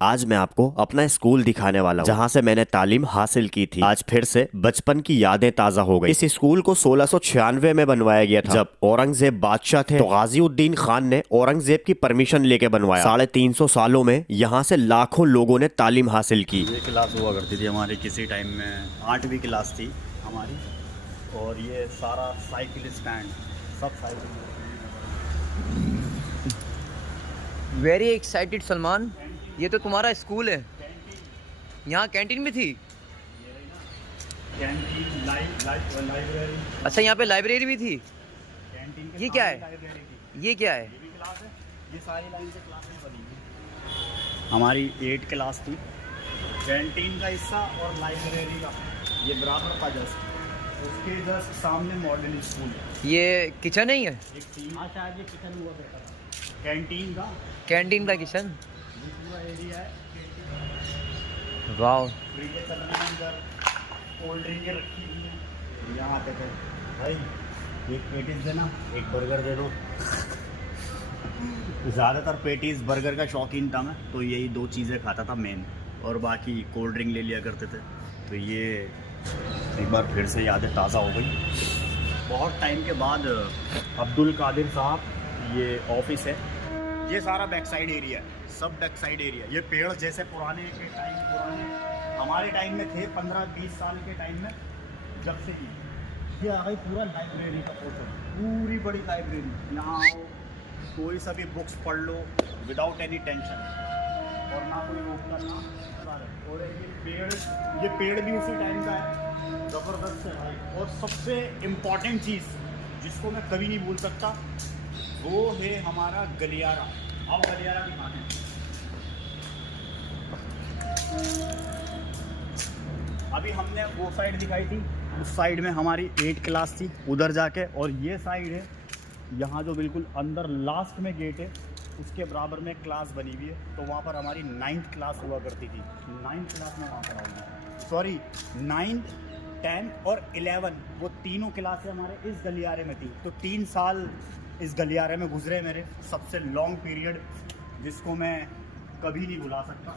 आज मैं आपको अपना स्कूल दिखाने वाला हूँ जहाँ से मैंने तालीम हासिल की थी। आज फिर से बचपन की यादें ताजा हो गई। इस स्कूल को 1696 में बनवाया गया था जब औरंगजेब बादशाह थे। तो गाजीउद्दीन खान ने औरंगजेब की परमिशन लेके बनवाया। 350 सालों में यहाँ से लाखों लोगों ने तालीम हासिल की। ये क्लास हुआ करती थी हमारी, किसी टाइम में 8वीं क्लास थी हमारी। और ये सारा साइकिल स्टैंड, सब साइकिल। वेरी एक्साइटेड सलमान, ये तो तुम्हारा स्कूल है। यहाँ कैंटीन भी थी? Canteen, library. अच्छा, यहाँ पे लाइब्रेरी भी थी। कैंटीन के ये क्या है? लाइब्रेरी थी। ये क्या है? ये भी क्लास है। ये सारी लाइन से क्लासेस बनी हुई। हमारी 8 क्लास थी। कैंटीन का हिस्सा और लाइब्रेरी का ये बराबर था। जस्ट उसके जस्ट सामने मॉडर्न स्कूल है। ये किचन है? ये एक तीन शायद ये किचन हुआ करता था कैंटीन का। कैंटीन का किचन। ये पूरा एरिया है। वाह, फ्रीजर चल रहे हैं अंदर, कोल्ड ड्रिंकें रखी हुई हैं। यहाँ आते थे भाई, एक पेटीज देना, एक बर्गर दे दो। ज़्यादातर पेटीज बर्गर का शौकीन था मैं, तो यही 2 चीज़ें खाता था मेन, और बाकी कोल्ड ड्रिंक ले लिया करते थे। तो ये एक बार फिर से यादें ताज़ा हो गई। बहुत टाइम के बाद अब्दुल कादिर साहब, ये ऑफिस है। ये सारा बैक साइड एरिया है, सब बैक साइड एरिया। ये पेड़ जैसे पुराने हमारे टाइम में थे, 15-20 साल के टाइम में जब से ही ये आ गई। पूरा लाइब्रेरी का पोर्शन, पूरी बड़ी लाइब्रेरी। यहाँ आओ, कोई सा भी बुक्स पढ़ लो विदाउट एनी टेंशन, और ना कोई रोकता ना। और ये पेड़ भी उसी टाइम का है, ज़बरदस्त है भाई। और सबसे इम्पॉर्टेंट चीज़ जिसको मैं कभी नहीं भूल सकता, वो है हमारा गलियारा। आओ गलियारा दिखाते हैं। अभी हमने वो साइड दिखाई थी, उस साइड में हमारी 8 क्लास थी, उधर जाके। और ये साइड है, यहाँ जो बिल्कुल अंदर लास्ट में गेट है, उसके बराबर में क्लास बनी हुई है। तो वहाँ पर हमारी 9th क्लास हुआ करती थी। 9th क्लास में वहाँ पर आऊँगी, सॉरी 9th, 10th और 11, वो तीनों क्लासें हमारे इस गलियारे में थी। तो 3 साल इस गलियारे में गुजरे मेरे, सबसे लॉन्ग पीरियड, जिसको मैं कभी नहीं भुला सकता।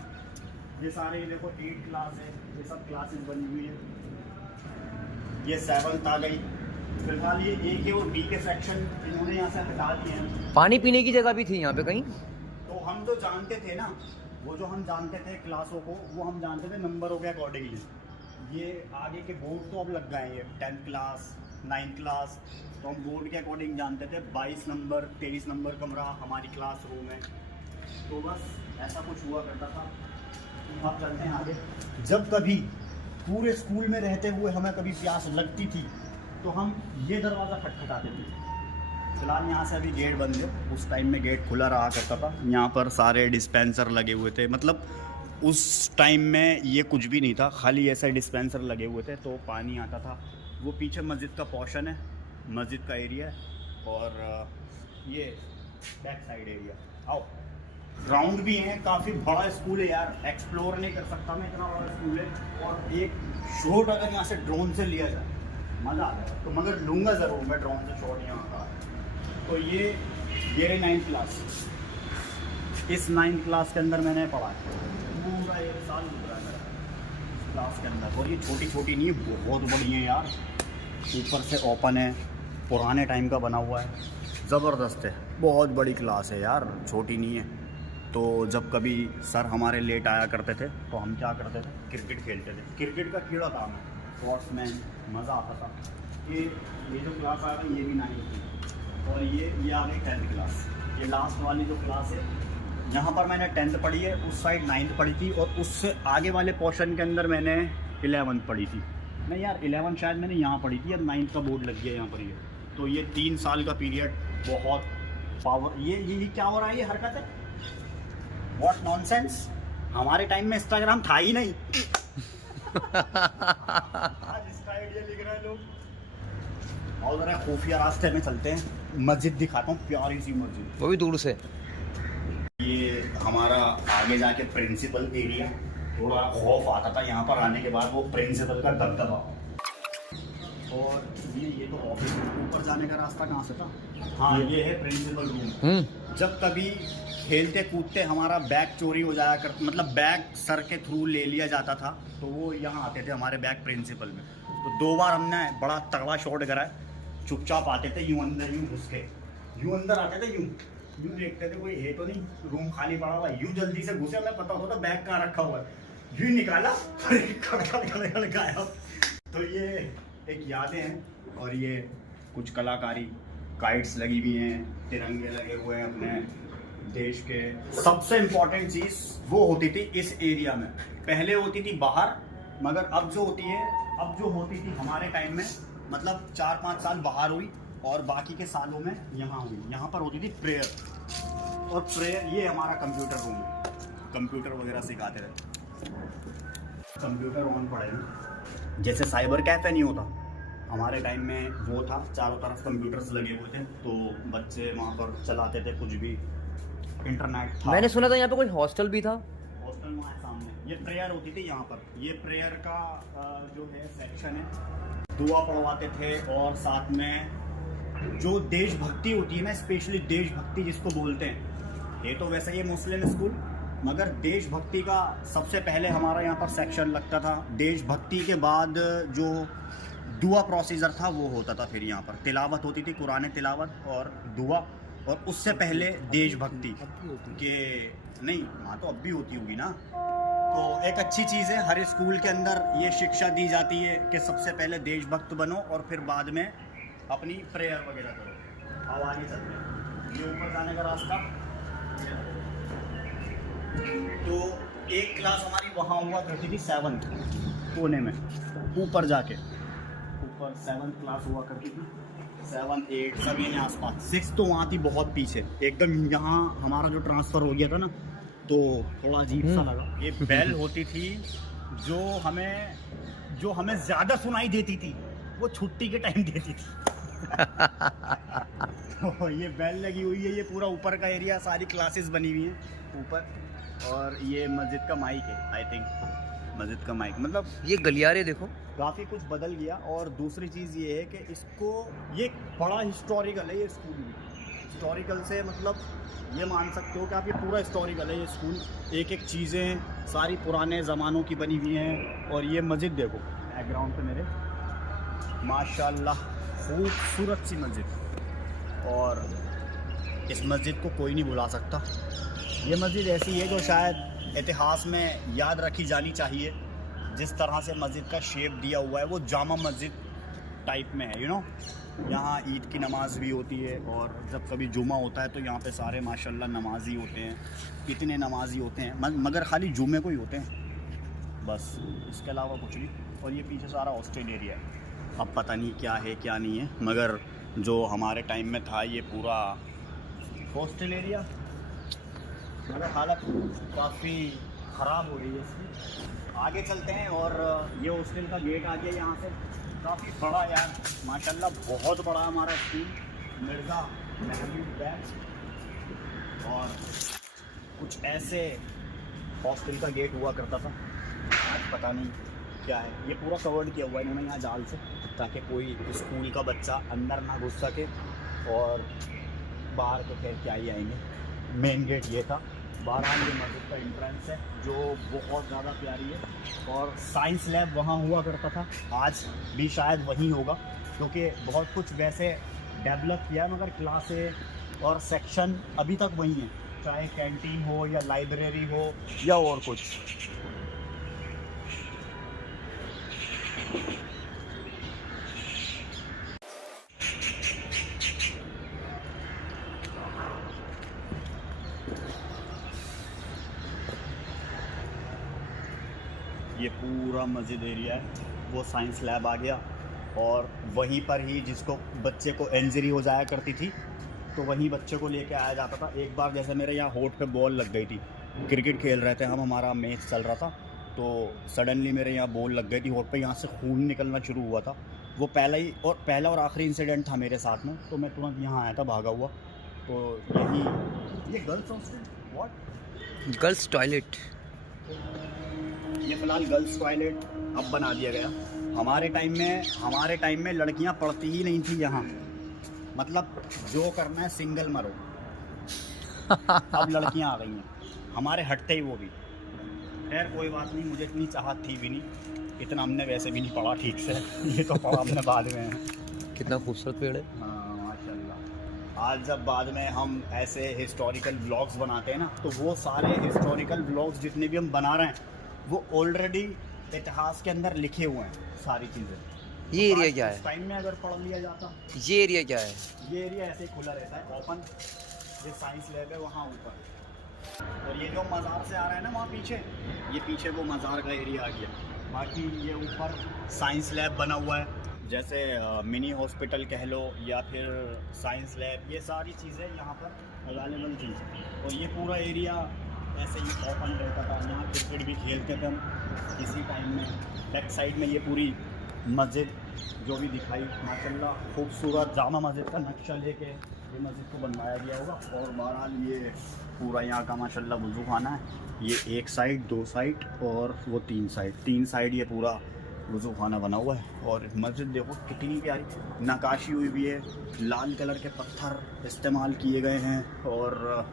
ये सारे, ये देखो 8 क्लास है, ये सब क्लासेस बनी हुई है। ये 7th आ गई। फिलहाल ये A के और B के सेक्शन इन्होंने यहाँ से हटा दिए हैं। पानी पीने की जगह भी थी यहाँ पे कहीं? तो हम जो जानते थे ना, वो जो हम जानते थे क्लासों को, वो हम जानते थे नंबरों के अकॉर्डिंगली। ये आगे के बोर्ड तो अब लग गए हैं, ये 10th क्लास, 9th क्लास, तो हम बोर्ड के अकॉर्डिंग जानते थे। 22 नंबर 23 नंबर कमरा हमारी क्लास रूम है। तो बस ऐसा कुछ हुआ करता था। अब चलते हैं आगे। जब कभी पूरे स्कूल में रहते हुए हमें कभी प्यास लगती थी, तो हम ये दरवाज़ा खटखटाते थे। फिलहाल यहाँ से अभी गेट बंद है, उस टाइम में गेट खुला रहा करता था। यहाँ पर सारे डिस्पेंसर लगे हुए थे, मतलब उस टाइम में ये कुछ भी नहीं था, खाली ऐसे डिस्पेंसर लगे हुए थे, तो पानी आता था। वो पीछे मस्जिद का पोर्शन है, मस्जिद का एरिया है। और ये बैक साइड एरिया। आओ, ग्राउंड भी है, काफ़ी बड़ा स्कूल है यार, एक्सप्लोर नहीं कर सकता मैं, इतना बड़ा स्कूल है। और एक शॉट अगर यहाँ से ड्रोन से लिया जाए मज़ा आ जाए, तो मगर लूँगा ज़रूर मैं ड्रोन से शॉट यहाँ का। तो ये 9th क्लास, इस 9th क्लास के अंदर मैंने पढ़ा है। पूरा 1 साल गुजरा मेरा इस क्लास के अंदर। और ये छोटी छोटी नहीं है, बहुत बड़ी है यार। ऊपर से ओपन है, पुराने टाइम का बना हुआ है, ज़बरदस्त है। बहुत बड़ी क्लास है यार, छोटी नहीं है। तो जब कभी सर हमारे लेट आया करते थे, तो हम क्या करते थे, क्रिकेट खेलते थे। क्रिकेट का कीड़ा था मैं, स्पोर्ट्समैन, मज़ा आता था। ये जो क्लास आ गई, ये भी 9th थी। और ये आ गई 10th क्लास। ये लास्ट वाली जो क्लास है, यहाँ पर मैंने 10th पढ़ी है, उस साइड 9th पढ़ी थी, और उससे आगे वाले पोर्शन के अंदर मैंने 11th पढ़ी थी। नहीं यार, 11th शायद मैंने यहाँ पढ़ी थी, या 9th का बोर्ड लग गया यहाँ पर। ये तो ये 3 साल का पीरियड, बहुत पावर। ये क्या हो रहा है, ये हरकत है, व्हाट नॉनसेंस। हमारे टाइम में इंस्टाग्राम था ही नहीं। आज इसका आइडिया लिख रहे हैं लोग। और ज़रा खुफिया रास्ते में चलते हैं, मस्जिद दिखाता हूँ, प्यारी सी मस्जिद, वो भी दूर से। ये हमारा आगे जाके प्रिंसिपल एरिया। थोड़ा खौफ आता था यहाँ पर आने के बाद, वो प्रिंसिपल का दबदबा। और ये तो ऑफिस, ऊपर जाने का रास्ता कहाँ से था? हाँ, ये है प्रिंसिपल रूम। जब कभी खेलते कूदते हमारा बैग चोरी हो जाया कर, मतलब बैग सर के थ्रू ले लिया जाता था, तो वो यहाँ आते थे हमारे बैग प्रिंसिपल में। तो 2 बार हमने बड़ा तगड़ा शॉट करा है। चुपचाप आते थे, यूँ अंदर यूँ घुस के, यूँ अंदर आते थे, यूँ देखते थे कोई है तो नहीं, रूम खाली पड़ा हुआ, यूँ जल्दी से घुसे, हमें पता होता था बैग कहाँ रखा हुआ है, यूँ निकाला, खड़ गायब। तो ये एक यादें हैं। और ये कुछ कलाकारी, काइट्स लगी हुई हैं, तिरंगे लगे हुए हैं अपने देश के। सबसे इम्पोर्टेंट चीज़ वो होती थी इस एरिया में, पहले होती थी बाहर, मगर अब जो होती थी हमारे टाइम में, मतलब 4-5 साल बाहर हुई और बाकी के सालों में यहाँ हुई। यहाँ पर होती थी प्रेयर, और प्रेयर, ये हमारा कंप्यूटर रूम है, कंप्यूटर वगैरह सिखाते रहे, कंप्यूटर ऑन पढ़ेंगे। जैसे साइबर कैफे नहीं होता, हमारे टाइम में वो था, चारों तरफ कंप्यूटर्स लगे हुए थे, तो बच्चे वहाँ पर चलाते थे कुछ भी, इंटरनेट था। मैंने सुना था यहाँ पे कोई हॉस्टल भी था। हॉस्टल वहाँ सामने, ये प्रेयर होती थी यहाँ पर। ये प्रेयर का जो है सेक्शन है, दुआ पढ़वाते थे, और साथ में जो देशभक्ति होती है ना, स्पेशली देशभक्ति जिसको बोलते हैं, ये तो वैसे ये मुस्लिम स्कूल, मगर देशभक्ति का सबसे पहले हमारा यहाँ पर सेक्शन लगता था। देशभक्ति के बाद जो दुआ प्रोसीजर था वो होता था, फिर यहाँ पर तिलावत होती थी, कुरान तिलावत और दुआ, और उससे पहले देशभक्ति के नहीं, वहाँ तो अब भी होती होगी ना। तो एक अच्छी चीज़ है, हर स्कूल के अंदर ये शिक्षा दी जाती है कि सबसे पहले देशभक्त बनो और फिर बाद में अपनी प्रेयर वगैरह करो। अब आगे चलते हैं, ये ऊपर जाने का रास्ता। तो एक क्लास हमारी वहाँ हुआ करती थी 7th कोने में, ऊपर जाके, ऊपर 7th क्लास हुआ करती थी, 7, 8 सब यहीं आसपास। 6 तो वहाँ थी बहुत पीछे एकदम। यहाँ हमारा जो ट्रांसफ़र हो गया था ना, तो थोड़ा अजीब सा लगा। ये बेल होती थी जो हमें ज़्यादा सुनाई देती थी, वो छुट्टी के टाइम देती थी। तो ये बेल लगी हुई है, ये पूरा ऊपर का एरिया, सारी क्लासेस बनी हुई हैं ऊपर, और ये मस्जिद का माइक है, आई थिंक मस्जिद का माइक, मतलब ये गलियारे देखो, काफ़ी कुछ बदल गया। और दूसरी चीज़ ये है कि इसको, ये बड़ा हिस्टोरिकल है ये स्कूल भी। हिस्टोरिकल से मतलब ये मान सकते हो कि आप ये पूरा हिस्टोरिकल है ये स्कूल, एक एक चीज़ें सारी पुराने ज़मानों की बनी हुई हैं। और ये मस्जिद देखो बैकग्राउंड पे मेरे, माशाल्लाह खूबसूरत सी मस्जिद, और इस मस्जिद को कोई नहीं भुला सकता। ये मस्जिद ऐसी है जो शायद इतिहास में याद रखी जानी चाहिए। जिस तरह से मस्जिद का शेप दिया हुआ है वो जामा मस्जिद टाइप में है, यू नो। यहाँ ईद की नमाज़ भी होती है, और जब कभी जुमा होता है तो यहाँ पे सारे माशाल्लाह नमाजी होते हैं, कितने नमाजी होते हैं, मगर खाली जुमे को ही होते हैं बस, इसके अलावा कुछ नहीं। और ये पीछे सारा हॉस्टल एरिया है, अब पता नहीं क्या है क्या नहीं है, मगर जो हमारे टाइम में था ये पूरा हॉस्टल एरिया, मगर हालत काफ़ी ख़राब हो रही है इसकी। आगे चलते हैं, और ये हॉस्टल का गेट आ गया यहाँ से, काफ़ी बड़ा यार माशाल्लाह, बहुत बड़ा हमारा स्कूल, मिर्ज़ा महमूद बैच। और कुछ ऐसे हॉस्टल का गेट हुआ करता था, आज पता नहीं क्या है। ये पूरा कवर्ड किया हुआ है इन्होंने यहाँ जाल से, ताकि कोई स्कूल का बच्चा अंदर ना घुस सके, और बाहर तो खैर क्या ही आएंगे। मेन गेट ये था। बहरहाल ये मस्जिद का एंट्रेंस है जो बहुत ज़्यादा प्यारी है, और साइंस लैब वहाँ हुआ करता था, आज भी शायद वहीं होगा, क्योंकि बहुत कुछ वैसे डेवलप किया है, मगर क्लासें और सेक्शन अभी तक वहीं हैं, चाहे कैंटीन हो या लाइब्रेरी हो या और कुछ। ये पूरा मस्जिद एरिया है, वो साइंस लैब आ गया, और वहीं पर ही जिसको बच्चे को इंजरी हो जाया करती थी तो वहीं बच्चे को लेके आया जाता था। एक बार जैसे मेरे यहाँ होठ पे बॉल लग गई थी, क्रिकेट खेल रहे थे हम, हमारा मैच चल रहा था, तो सडनली मेरे यहाँ बॉल लग गई थी होठ पे, यहाँ से खून निकलना शुरू हुआ था। वो पहला और आखिरी इंसिडेंट था मेरे साथ में, तो मैं तुरंत यहाँ आया था भागा हुआ। तो यही ये girls hostel, what, girls toilet, ये फ़िलहाल गर्ल्स टॉयलेट अब बना दिया गया। हमारे टाइम में लड़कियां पढ़ती ही नहीं थी यहाँ। मतलब जो करना है सिंगल मरो। अब लड़कियां आ गई हैं, हमारे हटते ही वो भी। खैर कोई बात नहीं, मुझे इतनी चाहत थी भी नहीं, इतना हमने वैसे भी नहीं पढ़ा ठीक से। ये तो पढ़ा हमने बाद में है। कितना खूबसूरत पेड़ है। हाँ माशाल्लाह। आज जब बाद में हम ऐसे हिस्टोरिकल व्लॉग्स बनाते हैं ना, तो वो सारे हिस्टोरिकल व्लॉग्स जितने भी हम बना रहे हैं वो ऑलरेडी इतिहास के अंदर लिखे हुए हैं सारी चीज़ें। ये एरिया क्या है? टाइम में अगर पढ़ लिया जाता। ये एरिया क्या है? ये एरिया ऐसे ही खुला रहता है, ओपन। ये साइंस लैब है वहाँ ऊपर। और ये जो मज़ार से आ रहा है ना वहाँ पीछे, ये पीछे वो मज़ार का एरिया आ गया। बाकी ये ऊपर साइंस लैब बना हुआ है, जैसे मिनी हॉस्पिटल कह लो या फिर साइंस लैब, ये सारी चीज़ें यहाँ पर अवेलेबल थी। और ये पूरा एरिया ऐसे ही ओपन रहता था, यहाँ क्रिकेट भी खेलते थे हम इसी टाइम में। बैक साइड में ये पूरी मस्जिद जो भी दिखाई माशाल्लाह खूबसूरत जामा मस्जिद का नक्शा लेके ये मस्जिद को बनवाया गया होगा। और बहरहाल ये पूरा यहाँ का माशाल्लाह वज़ू खाना है। ये एक साइड, दो साइड और वो तीन साइड ये पूरा वज़ू खाना बना हुआ है। और मस्जिद देखो कितनी प्यारी नक्काशी हुई भी है, लाल कलर के पत्थर इस्तेमाल किए गए हैं। और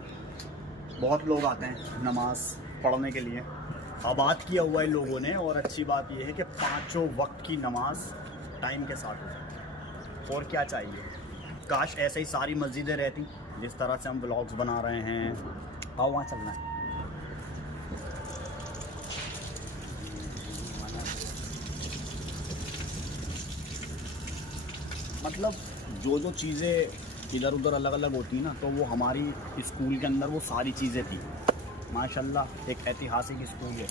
बहुत लोग आते हैं नमाज़ पढ़ने के लिए, आबाद किया हुआ है लोगों ने। और अच्छी बात यह है कि 5 वक्त की नमाज टाइम के साथ हो। और क्या चाहिए, काश ऐसे ही सारी मस्जिदें रहती जिस तरह से हम व्लॉग्स बना रहे हैं। आओ वहाँ चलना है। मतलब जो चीज़ें इधर उधर अलग अलग होती हैं ना, तो वो हमारी स्कूल के अंदर वो सारी चीज़ें थी। माशाल्लाह एक ऐतिहासिक स्कूल है।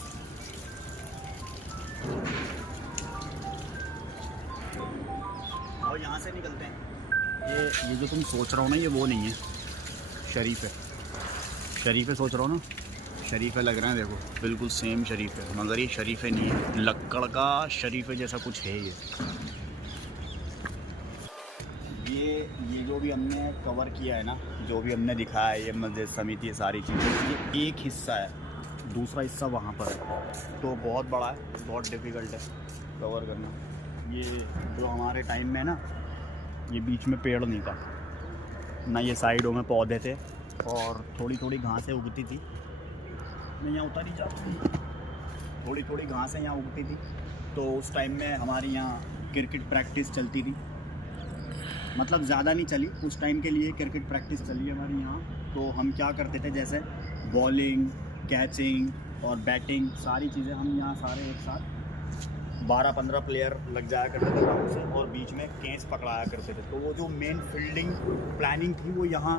और यहाँ से निकलते हैं। ये जो तुम सोच रहे हो ना, ये वो नहीं है, शरीफ है सोच रहा हो ना, शरीफे लग रहे हैं देखो, बिल्कुल सेम शरीफे, मगर ये शरीफे नहीं है, लक्कड़ का शरीफे जैसा कुछ है ये जो भी हमने कवर किया है ना, जो भी हमने दिखाया है, ये मस्जिद समिति, ये सारी चीज़ें, ये एक हिस्सा है, दूसरा हिस्सा वहाँ पर है। तो बहुत बड़ा है, बहुत डिफ़िकल्ट है कवर करना। ये जो हमारे टाइम में ना, ये बीच में पेड़ नहीं था ना, ये साइडों में पौधे थे और थोड़ी थोड़ी घासें उगती थी। मैं यहाँ उतर ही जाती, थोड़ी थोड़ी घासें यहाँ उगती थी। तो उस टाइम में हमारी यहाँ क्रिकेट प्रैक्टिस चलती थी, मतलब ज़्यादा नहीं चली, उस टाइम के लिए क्रिकेट प्रैक्टिस चली हमारी यहाँ। तो हम क्या करते थे, जैसे बॉलिंग, कैचिंग और बैटिंग, सारी चीज़ें हम यहाँ सारे एक साथ 12-15 प्लेयर लग जाया करते थे ग्राउंड से, और बीच में कैच पकड़ाया करते थे। तो वो जो मेन फील्डिंग प्लानिंग थी वो यहाँ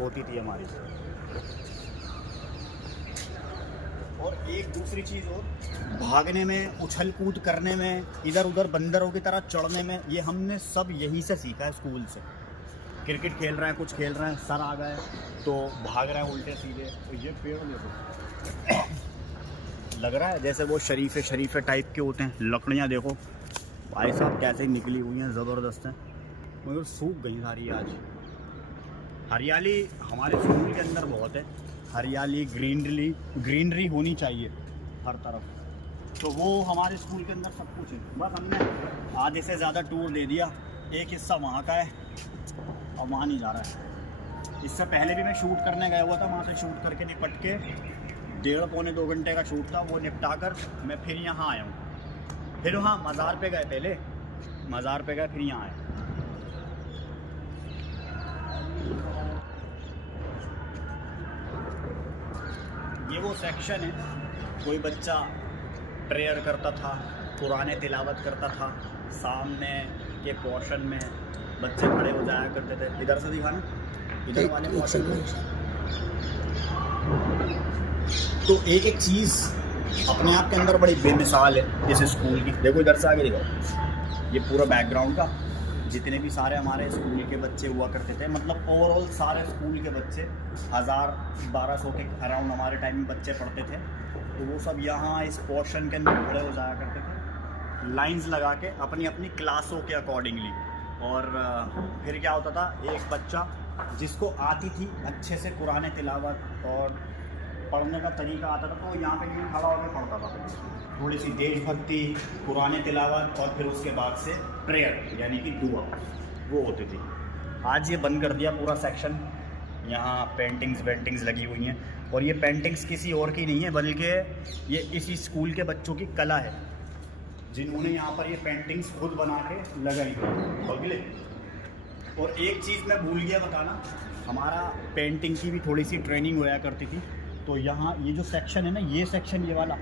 होती थी हमारी। और एक दूसरी चीज़ और, भागने में, उछल कूद करने में, इधर उधर बंदरों की तरह चढ़ने में, ये हमने सब यहीं से सीखा है, स्कूल से। क्रिकेट खेल रहे हैं, कुछ खेल रहे हैं, सर आ गए तो भाग रहे हैं उल्टे सीधे। तो ये पेड़ देखो लग रहा है जैसे वो शरीफे टाइप के होते हैं। लकड़ियाँ देखो भाई साहब कैसे निकली हुई हैं, ज़बरदस्त हैं, मगर सूख गई सारी आज। हरियाली हमारे स्कूल के अंदर बहुत है, हरियाली, ग्रीनरी होनी चाहिए हर तरफ। तो वो हमारे स्कूल के अंदर सब कुछ है। बस हमने आधे से ज़्यादा टूर दे दिया, एक हिस्सा वहाँ का है और वहाँ नहीं जा रहा है। इससे पहले भी मैं शूट करने गया हुआ था, वहाँ से शूट करके निपट के 1.5-2 घंटे का शूट था, वो निपटा कर मैं फिर यहाँ आया हूँ। फिर वहाँ मज़ार पे गए, पहले मज़ार पे गए, फिर यहाँ आए। ये वो सेक्शन है, कोई बच्चा प्रेयर करता था, कुरान तिलावत करता था, सामने के पोर्शन में बच्चे खड़े हो जाया करते थे। इधर से दिखाना, इधर वाले पोर्शन में। तो एक एक चीज़ अपने आप के अंदर बड़ी बेमिसाल है इस स्कूल की। देखो इधर से आगे दिखाओ, ये पूरा बैकग्राउंड का जितने भी सारे हमारे स्कूल के बच्चे हुआ करते थे, मतलब ओवरऑल सारे स्कूल के बच्चे 1000-1200 के अराउंड हमारे टाइम में बच्चे पढ़ते थे। तो वो सब यहाँ इस पोर्शन के अंदर खड़े हो जाया करते थे, लाइंस लगा के अपनी अपनी क्लासों के अकॉर्डिंगली। और फिर क्या होता था, एक बच्चा जिसको आती थी अच्छे से कुरान तिलावत और पढ़ने का तरीका आता था तो यहाँ पे भी खड़ा होकर पढ़ता था। थोड़ी सी देशभक्ति, कुरान तिलावत और फिर उसके बाद से प्रेयर यानी कि दुआ वो होती थी। आज ये बंद कर दिया पूरा सेक्शन। यहाँ पेंटिंग्स लगी हुई हैं और ये पेंटिंग्स किसी और की नहीं है बल्कि ये इसी स्कूल के बच्चों की कला है, जिन्होंने यहाँ पर ये पेंटिंग्स खुद बना के लगाई अगले। और एक चीज़ मैं भूल गया बताना, हमारा पेंटिंग की भी थोड़ी सी ट्रेनिंग होया करती थी। तो यहाँ ये जो सेक्शन है ना, ये सेक्शन ये वाला,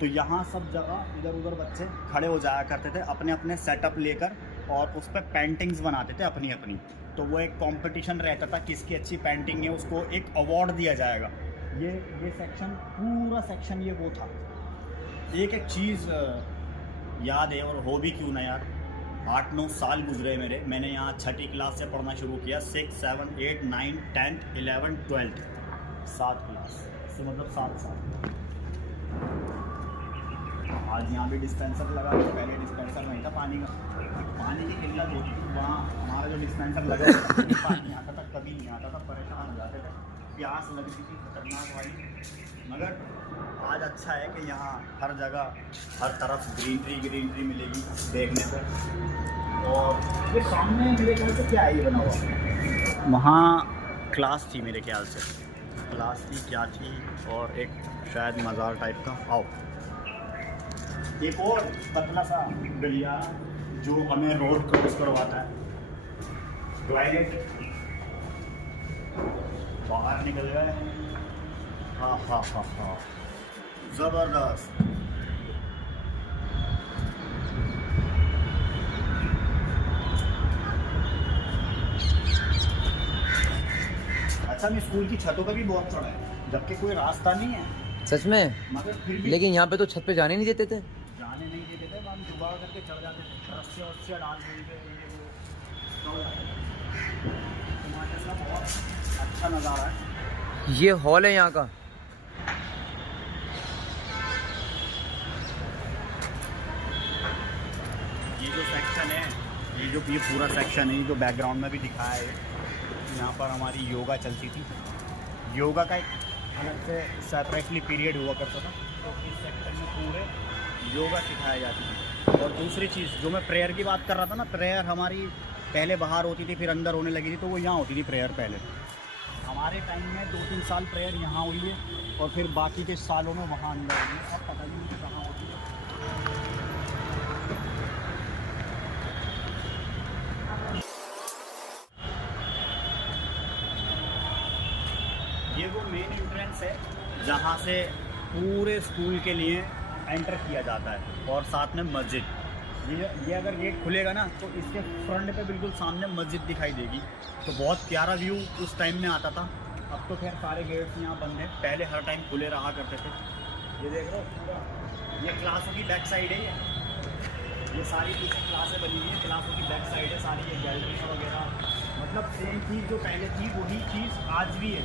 तो यहाँ सब जगह इधर उधर बच्चे खड़े हो जाया करते थे अपने अपने सेटअप लेकर और उस पर पेंटिंग्स बनाते थे अपनी अपनी। तो वो एक कंपटीशन रहता था, किसकी अच्छी पेंटिंग है उसको एक अवार्ड दिया जाएगा। ये सेक्शन, पूरा सेक्शन ये वो था। एक एक चीज़ याद है, और हो भी क्यों ना यार, 8-9 साल गुजरे मेरे। मैंने यहाँ 6ठी क्लास से पढ़ना शुरू किया, 6, 7, 8, 9, 10, 11, 12, 7 क्लास से, मतलब 7 साल। आज यहाँ भी डिस्पेंसर लगा, तो पहले डिस्पेंसर नहीं था पानी का, पानी की किल्लत होती थी। वहाँ हमारा जो डिस्पेंसर लगा पानी आता था, कभी नहीं आता था, परेशान हो जाते थे, प्यास लगती थी खतरनाक वाली। मगर आज अच्छा है कि यहाँ हर जगह हर तरफ ग्रीनरी मिलेगी देखने को। और ये सामने मेरे ख्याल से क्या है ये बना हुआ, वहाँ क्लास थी मेरे ख्याल से, क्लास थी क्या थी, और एक शायद मज़ार टाइप का। आओ एक और पतला सा गलिया जो हमें रोड क्रॉस करवाता है, टॉयलेट बाहर निकल गए। हाँ, ज़बरदस्त। अच्छा, मैं स्कूल की छतों पर भी बहुत चढ़ा है, जबकि कोई रास्ता नहीं है सच में, मगर फिर भी लेकिन यहाँ पे तो छत पे जाने नहीं देते थे। जाने नहीं देते थे, हम जुगाड़ करके चढ़ जाते थे, रस्से डाल देंगे, तो माशाल्लाह बहुत अच्छा नज़ारा है। ये हॉल है यहाँ का। ये जो सेक्शन है, ये पूरा सेक्शन है, ये जो बैकग्राउंड में भी दिखाया है, यहाँ पर हमारी योगा चलती थी। योगा का एक अलग से सेपरेटली पीरियड हुआ करता था, तो इस सेक्शन में पूरे योगा सिखाया जाती थी। और दूसरी चीज़ जो मैं प्रेयर की बात कर रहा था ना, प्रेयर हमारी पहले बाहर होती थी, फिर अंदर होने लगी थी, तो वो यहाँ होती थी प्रेयर पहले। हमारे टाइम में 2-3 साल प्रेयर यहाँ हुई है और फिर बाकी के सालों में वहाँ अंदर हुई है। अब पता नहीं मुझे कहाँ होती है। ये वो मेन एंट्रेंस है जहाँ से पूरे स्कूल के लिए एंटर किया जाता है, और साथ में मस्जिद। ये अगर गेट खुलेगा ना तो इसके फ्रंट पे बिल्कुल सामने मस्जिद दिखाई देगी, तो बहुत प्यारा व्यू उस टाइम में आता था। अब तो खैर सारे गेट्स यहाँ बंद हैं, पहले हर टाइम खुले रहा करते थे। ये देख रहे हो पूरा, ये क्लासों की बैक साइड है, ये सारी पीछे क्लासें बनी हुई हैं, क्लासों की बैक साइड है सारी, ये गैलरी वगैरह, मतलब सेम चीज़ जो पहले थी वही चीज़ आज भी है।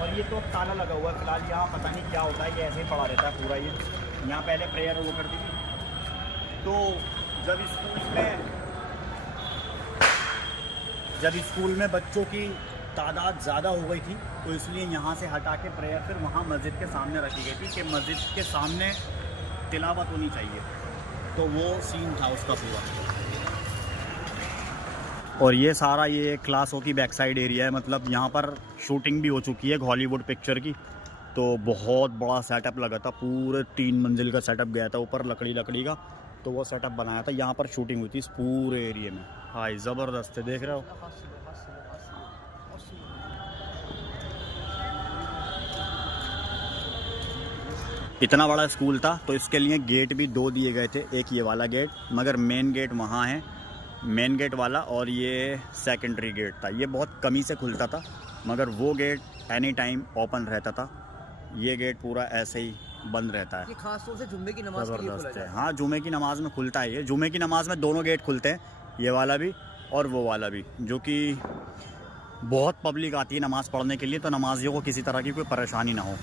और ये तो ताला लगा हुआ है फिलहाल, यहाँ पता नहीं क्या होता है, ये ऐसे ही पड़ा रहता है पूरा। ये यहाँ पहले प्रेयर वो करती थी, तो जब स्कूल में बच्चों की तादाद ज़्यादा हो गई थी, तो इसलिए यहाँ से हटा के प्रेयर फिर वहाँ मस्जिद के सामने रखी गई थी कि मस्जिद के सामने तिलावत होनी चाहिए। तो वो सीन था उसका पूरा। और ये सारा ये क्लासों की बैक साइड एरिया है, मतलब यहाँ पर शूटिंग भी हो चुकी है हॉलीवुड पिक्चर की। तो बहुत बड़ा सेटअप लगा था, पूरे 3 मंजिल का सेटअप गया था ऊपर, लकड़ी का, तो वो सेटअप बनाया था, यहाँ पर शूटिंग हुई थी इस पूरे एरिया में। हाँ, ज़बरदस्त है, देख रहे हो। इतना बड़ा स्कूल था तो इसके लिए गेट भी 2 दिए गए थे, एक ये वाला गेट, मगर मेन गेट वहाँ है, मेन गेट वाला, और ये सेकेंडरी गेट था। ये बहुत कमी से खुलता था, मगर वो गेट एनी टाइम ओपन रहता था। ये गेट पूरा ऐसे ही बंद रहता है। ये खास तौर से जुम्मे की नमाज के लिए खुला है। हाँ, जुमे की नमाज में खुलता है ये। जुमे की नमाज में दोनों गेट खुलते हैं, ये वाला भी और वो वाला भी, जो कि बहुत पब्लिक आती है नमाज़ पढ़ने के लिए, तो नमाजियों को किसी तरह की कोई परेशानी ना हो।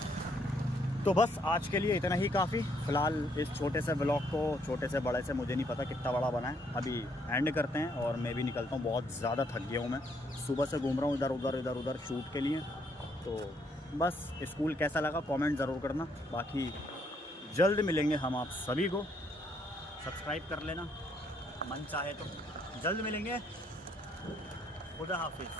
तो बस आज के लिए इतना ही काफ़ी। फ़िलहाल इस छोटे से ब्लॉग को, छोटे से बड़े से मुझे नहीं पता कितना बड़ा बना है, अभी एंड करते हैं और मैं भी निकलता हूँ। बहुत ज़्यादा थक गया हूँ मैं, सुबह से घूम रहा हूँ इधर उधर शूट के लिए। तो बस स्कूल कैसा लगा कमेंट ज़रूर करना। बाकी जल्द मिलेंगे हम आप सभी को, सब्सक्राइब कर लेना मन चाहे तो। जल्द मिलेंगे, खुदा हाफिज़।